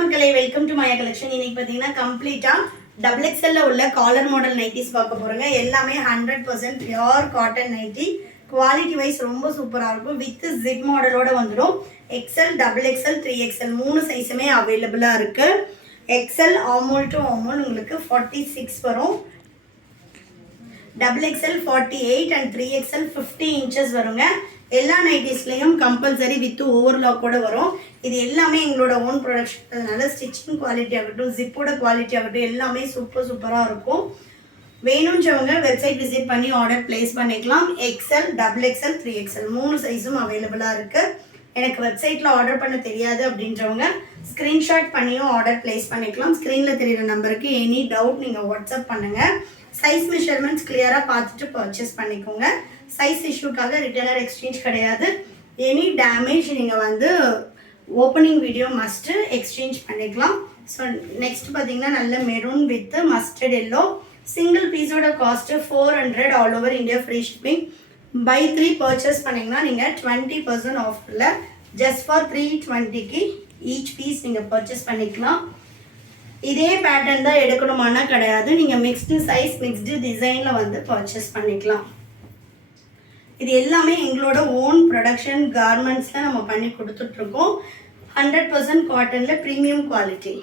மக்களே, welcome to Maya collection. இன்னைக்கு பார்த்தீங்கன்னா கம்ப்ளீட்டாக டபுள் எக்ஸ்எல்ல உள்ள காலர் மாடல் நைட்டிஸ் பார்க்க போகிறோங்க. எல்லாமே 100% pure cotton nighty. Quality wise ரொம்ப சூப்பராக இருக்கும். வித் ஜிப் மாடலோட வந்துடும். எக்ஸ்எல், டபுள் எக்ஸ்எல், 3XL 3 சைஸுமே அவைலபிளாக இருக்குது. எக்ஸ்எல் ஆமோல் டு ஆமோல் உங்களுக்கு 46 வரும். Double XL 48 and 3XL 50 inches வருங்க. எல்லா நைட்டிஸ்லையும் கம்பல்சரி வித் ஓவர்லாக் கூட வரும். இது எல்லாமே எங்களோட ஓன் ப்ரொடக்ஷன். அதனால ஸ்டிச்சிங் குவாலிட்டி ஆகட்டும், ஜிப்போட குவாலிட்டி ஆகட்டும் எல்லாமே சூப்பராக இருக்கும். வேணுன்றவங்க வெப்சைட் விசிட் பண்ணி ஆர்டர் பிளேஸ் பண்ணிக்கலாம். எக்ஸ்எல், டபுள் எக்ஸ்எல், 3XL 3 சைஸும் அவைலபிளாக இருக்குது. எனக்கு வெப்சைட்டில் ஆர்டர் பண்ண தெரியாது அப்படின்றவங்க ஸ்க்ரீன்ஷாட் பண்ணியும் ஆர்டர் பிளேஸ் பண்ணிக்கலாம். ஸ்க்ரீனில் தெரிகிற நம்பருக்கு எனி டவுட் நீங்கள் வாட்ஸ்அப் பண்ணுங்கள். சைஸ் மெஷர்மெண்ட்ஸ் கிளியராக பார்த்துட்டு பர்ச்சேஸ் பண்ணிக்கோங்க. சைஸ் இஷ்யூக்காக ரிட்டர்னர் எக்ஸ்சேஞ்ச் கிடையாது. எனி டேமேஜ் நீங்கள் வந்து ஓப்பனிங் வீடியோ மஸ்ட்டு எக்ஸ்சேஞ்ச் பண்ணிக்கலாம். ஸோ நெக்ஸ்ட் பார்த்தீங்கன்னா நல்ல maroon with mustard yellow. Single பீஸோட cost 400. All over India free shipping. Buy 3 purchase பண்ணிங்கன்னா நீங்கள் 20% ஆஃபரில் ஜஸ்ட் ஃபார் 320க்கு ஈச் பீஸ் நீங்கள் பர்ச்சேஸ் பண்ணிக்கலாம். இதே பேட்டர்ன் தான் எடுக்கணுமானா கிடையாது. நீங்கள் மிக்ஸ்டு சைஸ், மிக்ஸ்டு டிசைனில் வந்து பர்ச்சேஸ் பண்ணிக்கலாம். இது எல்லாமே எங்களோட ஓன் ப்ரொடக்ஷன் கார்மெண்ட்ஸில் நம்ம பண்ணி கொடுத்துட்ருக்கோம். 100% காட்டனில் ப்ரீமியம் குவாலிட்டி.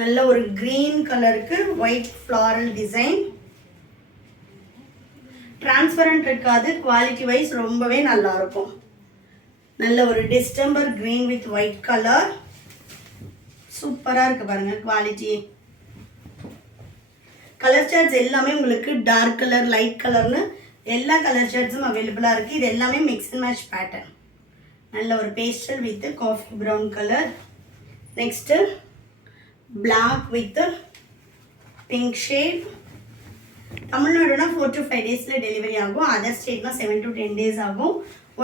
நல்ல ஒரு க்ரீன் கலருக்கு ஒயிட் ஃப்ளாரல் டிசைன். டிரான்ஸ்பரண்ட் இருக்காது. குவாலிட்டி வைஸ் ரொம்பவே நல்லாயிருக்கும். நல்ல ஒரு distemper green with white colour. சூப்பராக இருக்குது பாருங்கள் குவாலிட்டி. கலர் சார்ட்ஸ் எல்லாமே உங்களுக்கு டார்க் கலர், லைட் கலர்னு எல்லா கலர் சார்ட்ஸும் அவைலபிளாக இருக்குது. இது எல்லாமே மிக்ஸ் அண்ட் மேட்ச் பேட்டர்ன். நல்ல ஒரு pastel with coffee brown colour. Next black with pink shade. தமிழ்நாடுனா 4 to 5 டேஸில் டெலிவரி ஆகும். அதர் ஸ்டேட்னா 7 to 10 டேஸ் ஆகும்.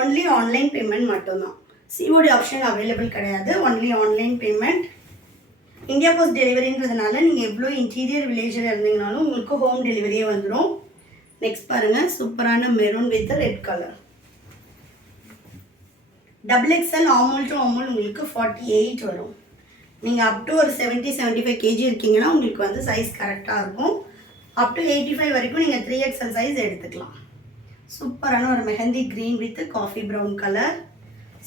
ஒன்லி ஆன்லைன் பேமெண்ட் மட்டும்தான். சிஓடி ஆப்ஷன் அவைலபிள் கிடையாது. Only online payment. India post டெலிவரின்றதுனால நீங்கள் எவ்வளோ இன்டீரியர் வில்லேஜில் இருந்தீங்கனாலும் உங்களுக்கு ஹோம் டெலிவரியே வந்துடும். நெக்ஸ்ட் பாருங்கள், சூப்பரான maroon with red colour. Double XL armhole to armhole உங்களுக்கு 48 வரும். நீங்கள் அப் டு ஒரு 70-75 kg இருக்கீங்கன்னா உங்களுக்கு வந்து சைஸ் கரெக்டாக இருக்கும். அப் டு 85 வரைக்கும் நீங்கள் 3XL சைஸ் எடுத்துக்கலாம். சூப்பரான ஒரு mehndi green with coffee brown colour.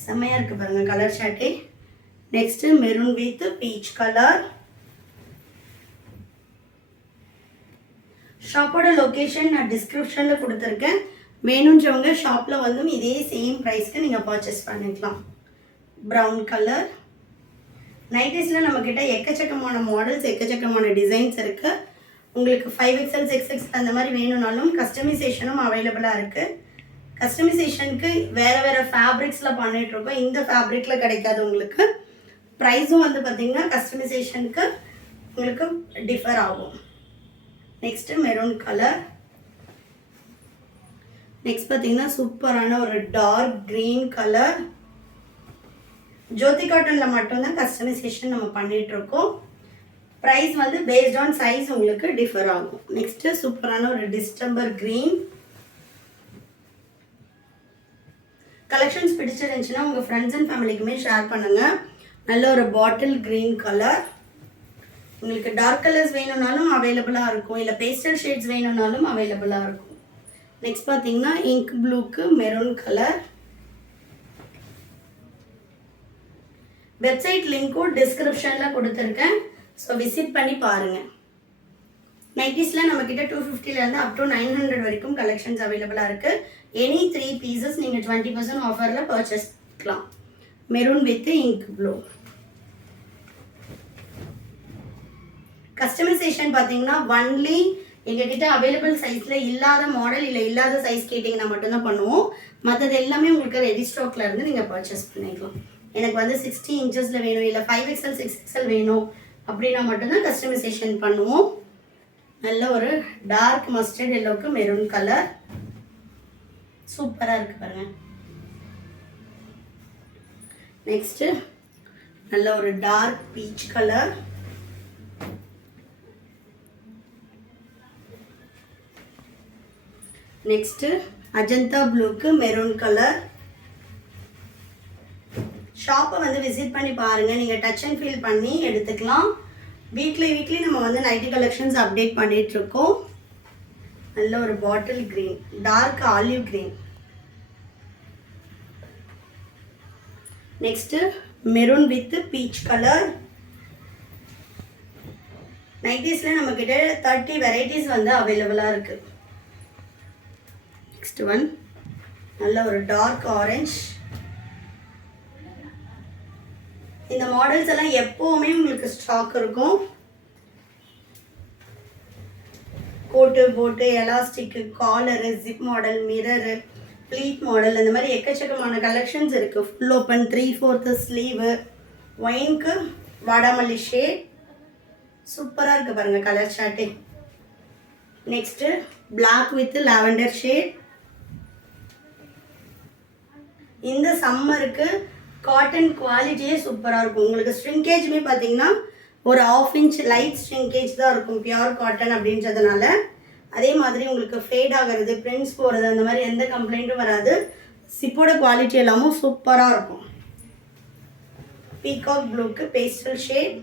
செம்மையாக இருக்குது பாருங்கள் கலர் ஷார்ட்டே. Next maroon with peach colour. ஷாப்போட லொக்கேஷன் நான் டிஸ்கிரிப்ஷனில் கொடுத்துருக்கேன். வேணுன்றவங்க ஷாப்பில் வந்து இதே சேம் ப்ரைஸ்க்கு நீங்கள் பர்ச்சேஸ் பண்ணிக்கலாம். Brown colour. நைட்டிஸில் நம்மக்கிட்ட எக்கச்சக்கமான மாடல்ஸ், எக்கச்சக்கமான டிசைன்ஸ் இருக்குது. உங்களுக்கு 5XL, 6XL அந்த மாதிரி வேணும்னாலும் கஸ்டமைசேஷனும் அவைலபிளாக இருக்குது. கஸ்டமைசேஷனுக்கு வேறு ஃபேப்ரிக்ஸில் பண்ணிகிட்ருக்கோம். இந்த ஃபேப்ரிக்கில் கிடைக்காது உங்களுக்கு. ப்ரைஸும் வந்து பார்த்திங்கன்னா கஸ்டமைசேஷனுக்கு உங்களுக்கு டிஃபர் ஆகும். Next maroon colour. நெக்ஸ்ட் பார்த்தீங்கன்னா சூப்பரான ஒரு டார்க் க்ரீன் கலர். ஜோதி காட்டனில் மட்டும்தான் கஸ்டமைசேஷன் நம்ம பண்ணிகிட்ருக்கோம். ப்ரைஸ் வந்து பேஸ்ட் ஆன் சைஸ் உங்களுக்கு டிஃபர் ஆகும். நெக்ஸ்ட்டு சூப்பரான ஒரு டிஸ்டம்பர் க்ரீன். கலெக்ஷன்ஸ் பிடிச்சிருந்துச்சுன்னா உங்கள் ஃப்ரெண்ட்ஸ் அண்ட் ஃபேமிலிக்குமே ஷேர் பண்ணுங்கள். நல்ல ஒரு பாட்டில் க்ரீன் கலர். உங்களுக்கு டார்க் கலர்ஸ் வேணும்னாலும் அவைலபிளாக இருக்கும். இல்லை பேஸ்டல் ஷேட்ஸ் வேணும்னாலும் அவைலபிளாக இருக்கும். நெக்ஸ்ட் பார்த்தீங்கன்னா இங்க் ப்ளூக்கு மெரூன் கலர். வெப்சைட் லிங்க்கும் டிஸ்கிரிப்ஷனில் கொடுத்துருக்கேன். ஸோ விசிட் பண்ணி பாருங்கள். நைட்டிஸில் நம்மக்கிட்ட 250லேருந்து அப் டு 900 வரைக்கும் கலெக்ஷன்ஸ் அவைலபிளாக இருக்குது. எனி 3 பீசஸ் நீங்கள் 20% ஆஃபரில் பர்ச்சேஸ் பண்ணிக்கலாம். Maroon with ink blue. Customisation பார்த்தீங்கன்னா ஒன்லி எங்ககிட்ட அவைலபிள் சைஸில் இல்லாத மாடல் இல்லை இல்லாத சைஸ் கேட்டிங்கன்னா மட்டும்தான் பண்ணுவோம். மற்றது எல்லாமே உங்களுக்கு ரெடி ஸ்டாக்ல இருந்து நீங்கள் பர்ச்சேஸ் பண்ணிக்கலாம். எனக்கு வந்து 60 இன்ச்சஸில் வேணும், இல்லை 5XL 6XL வேணும் அப்படின்னா மட்டும்தான் கஸ்டமைசேஷன் பண்ணுவோம். நல்ல ஒரு டார்க் மஸ்டர்ட் எல்லோவுக்கு மெரூன் கலர். சூப்பராக இருக்குது பாருங்கள். நெக்ஸ்ட்டு நல்ல ஒரு dark peach colour. Next Ajanta ப்ளூக்கு மெரூன் கலர். ஷாப்பை வந்து விசிட் பண்ணி பாருங்கள். நீங்கள் டச் அண்ட் ஃபீல் பண்ணி எடுத்துக்கலாம். வீக்லி நம்ம வந்து நைட்டி கலெக்ஷன்ஸ் அப்டேட் பண்ணிகிட்ருக்கோம். நல்ல ஒரு bottle green, dark olive green. Next maroon with peach colour. நைட்டிஸில் நம்மக்கிட்ட 30 வெரைட்டிஸ் வந்து அவைலபிளாக இருக்குது. நெக்ஸ்ட் ஒன் நல்ல ஒரு டார்க் ஆரஞ்ச். இந்த மாடல்ஸ் எல்லாம் எப்போவுமே உங்களுக்கு ஸ்டாக் இருக்கும். கோட்டு, போட்டு, elastic, collar, zip model, mirror, pleat model, அந்த மாதிரி எக்கச்சக்கமான கலெக்ஷன்ஸ் இருக்குது. ஃபுல் ஓப்பன், 3/4 ஸ்லீவு, ஒயின்க்கு வாடாமல்லி ஷேட். சூப்பராக இருக்குது பாருங்கள் கலர் சார்ட்டே. Next black with lavender shade. இந்த சம்மருக்கு காட்டன் குவாலிட்டியே சூப்பராக இருக்கும். உங்களுக்கு ஸ்ட்ரிங்கேஜுமே பார்த்தீங்கன்னா ஒரு 1/2 inch லைட் ஸ்ட்ரிங்கேஜ் தான் இருக்கும், பியூர் காட்டன் அப்படின்றதுனால. அதே மாதிரி உங்களுக்கு ஃபேட் ஆகிறது, பிரிண்ட்ஸ் போகிறது, அந்த மாதிரி எந்த கம்ப்ளைண்ட்டும் வராது. சிப்போட குவாலிட்டி எல்லாமும் சூப்பராக இருக்கும். பீகாக் ப்ளூக்கு பேஸ்டல் ஷேட்.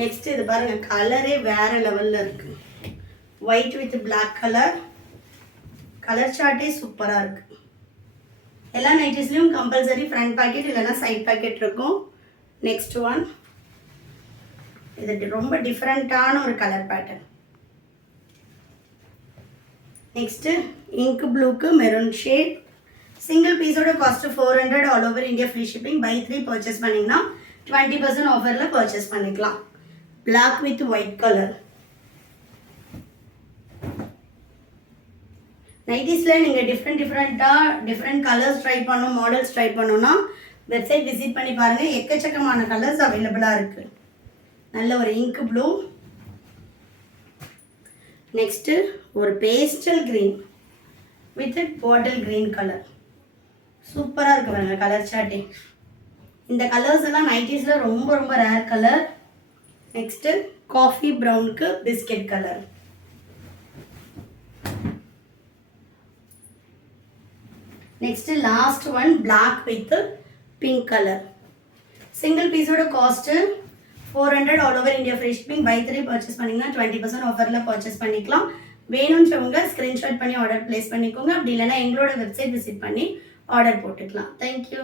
நெக்ஸ்ட் இது பாருங்கள், கலரே வேறு லெவலில் இருக்குது. White with black colour. Colour சார்ட்டே சூப்பராக இருக்குது. எல்லா நைட்டிஸ்லையும் கம்பல்சரி ஃப்ரண்ட் பேக்கெட் இல்லைன்னா சைட் பேக்கெட் இருக்கும். நெக்ஸ்ட் ஒன் இது ரொம்ப டிஃப்ரெண்ட்டான ஒரு கலர் பேட்டர்ன். நெக்ஸ்ட்டு இங்க் ப்ளூக்கு மெரூன் ஷேட். சிங்கிள் பீஸோட cost 400, all over India free shipping. Buy 3 purchase பண்ணிங்கன்னா 20% ஆஃபரில் பர்ச்சேஸ் பண்ணிக்கலாம். Black with white colour. நைட்டிஸில் நீங்கள் டிஃப்ரெண்ட் கலர்ஸ் ட்ரை பண்ணணும், மாடல்ஸ் ட்ரை பண்ணணும்னா வெப்சைட் விசிட் பண்ணி பாருங்கள். எக்கச்சக்கமான கலர்ஸ் அவைலபிளாக இருக்குது. நல்ல ஒரு இங்க் ப்ளூ. நெக்ஸ்ட்டு ஒரு pastel green with bottle green colour. சூப்பராக இருக்குது பாருங்கள் கலர் சார்ட்டே. இந்த கலர்ஸ் எல்லாம் நைட்டிஸில் ரொம்ப ரேர் கலர். நெக்ஸ்ட்டு காஃபி ப்ரௌனுக்கு biscuit colour. Next last one black with pink colour. Single பீஸோட cost 400, all over India free shipping. Buy 3 purchase பண்ணிங்கன்னா 20% ஆஃபரில் பர்ச்சேஸ் பண்ணிக்கலாம். வேணுன்றவங்க ஸ்க்ரீன்ஷாட் பண்ணி ஆர்டர் ப்ளேஸ் பண்ணிக்கோங்க. அப்படி இல்லைன்னா எங்களோட வெப்சைட் விசிட் பண்ணி ஆர்டர் போட்டுக்கலாம். தேங்க்யூ.